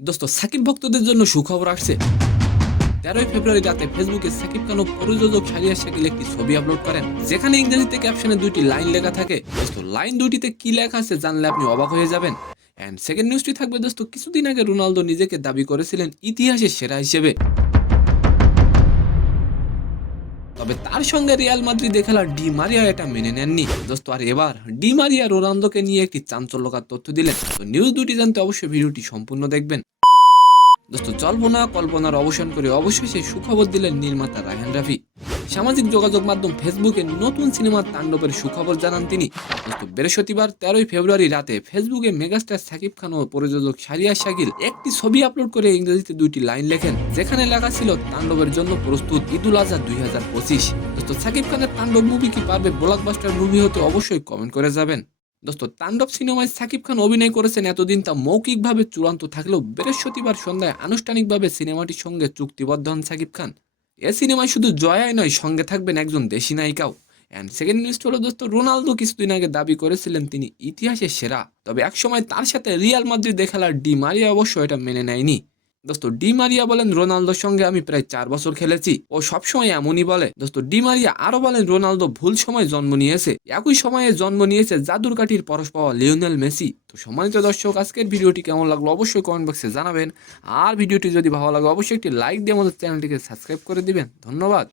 দোস্ত সাকিব ভক্তদের জন্য সুখবর আসছে। 13ই ফেব্রুয়ারি রাতে ফেসবুকে সাকিব খান ও প্রযোজক শাহরিয়ার শাকিল একটি ছবি আপলোড করেন, যেখানে ইংরেজিতে ক্যাপশনে দুইটি লাইন লেখা থাকে। দোস্ত লাইন দুইটিতে কি লেখা আছে জানলে আপনি অবাক হয়ে যাবেন। এন্ড সেকেন্ড নিউজটি থাকবে দোস্ত, কিছুদিন আগে রোনালদো নিজেকে দাবি করেছিলেন ইতিহাসের সেরা হিসেবে। তবে তার সঙ্গে রিয়াল মাদ্রিদে খেলা ডি মারিয়া এটা মেনে নেননি দোস্ত। আর এবার ডি মারিয়া রোনালদোকে নিয়ে একটি চাঞ্চল্যকর তথ্য দিলেন। তো নিউজ দুটি জানতে অবশ্যই ভিডিওটি সম্পূর্ণ দেখবেন। দোস্ত জল্পনা কল্পনার অবসান করে অবশ্যই সেই সুখবর দিলেন নির্মাতা রায়হান রাফি। সামাজিক যোগাযোগ মাধ্যম ফেসবুকে নতুন সিনেমার তাণ্ডবের সুখবর জানান তিনি। দোস্ত বৃহস্পতিবার 13ই ফেব্রুয়ারি রাতে ফেসবুকে মেগাস্টার সাকিব খান ও প্রযোজক শাহরিয়ার শাকিল একটি ছবি আপলোড করে ইংরেজিতে দুইটি লাইন লেখেন, যেখানে লেখা ছিল তাণ্ডবের জন্য প্রস্তুত ঈদুল আজহা 2025। দোস্ত সাকিব খানের তাণ্ডব মুভি কি পারবে ব্লকবাস্টার মুভি হতে, অবশ্যই কমেন্ট করে যাবেন। দোস্ত তাণ্ডব সিনেমায় সাকিব খান অভিনয় করেছেন এতদিন তা মৌখিকভাবে চূড়ান্ত থাকলেও বৃহস্পতিবার সন্ধ্যায় আনুষ্ঠানিকভাবে সিনেমাটির সঙ্গে চুক্তিবদ্ধ হন সাকিব খান। এ সিনেমায় শুধু জয়াই নয়, সঙ্গে থাকবেন একজন দেশি নায়িকাও। অ্যান্ড সেকেন্ড নিউজ হলো দোস্ত, রোনালদো কিছুদিন আগে দাবি করেছিলেন তিনি ইতিহাসের সেরা। তবে একসময় তার সাথে রিয়াল মাদ্রিদে খেলার ডি মারিয়া অবশ্য এটা মেনে নেয়নি। দোস্ত ডি মারিয়া বলেন, রোনালদোর সঙ্গে আমি প্রায় 4 বছর খেলেছি, ও সবসময় এমনই বলে। দোস্ত ডি মারিয়া আরো বলেন, রোনালদো ভুল সময় জন্ম নিয়েছে, একই সময়ে জন্ম নিয়েছে জাদুর কাঠির পরশ পাওয়া লিওনেল মেসি। তো সম্মানিত দর্শক, আজকের ভিডিওটি কেমন লাগলো অবশ্যই কমেন্ট বক্সে জানাবেন। আর ভিডিওটি যদি ভালো লাগে অবশ্যই একটি লাইক দিয়ে আমাদের চ্যানেলটিকে সাবস্ক্রাইব করে দিবেন। ধন্যবাদ।